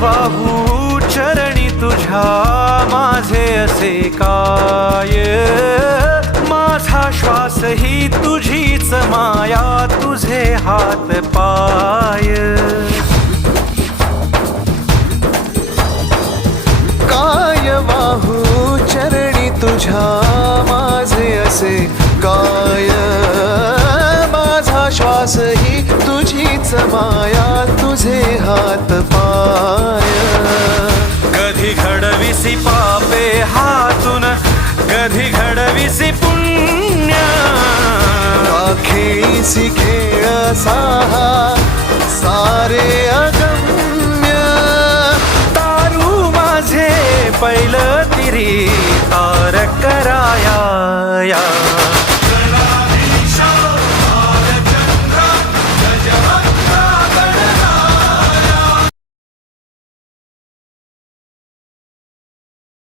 वाहू चरणी तुझ्या माझे असे काय, माझा श्वास ही तुझीच माया, तुझे हात पाय. काय वाहू चरणी तुझ्या माझे असे काय, माझा श्वास ही तुझीच माया, तुझे हात पाय. कधी घडविसी पापे हातून, कधी घडविसी पुण्य, खेळीसी खेळ साहा सारे अगम्य. तारू माझे पैल तिरी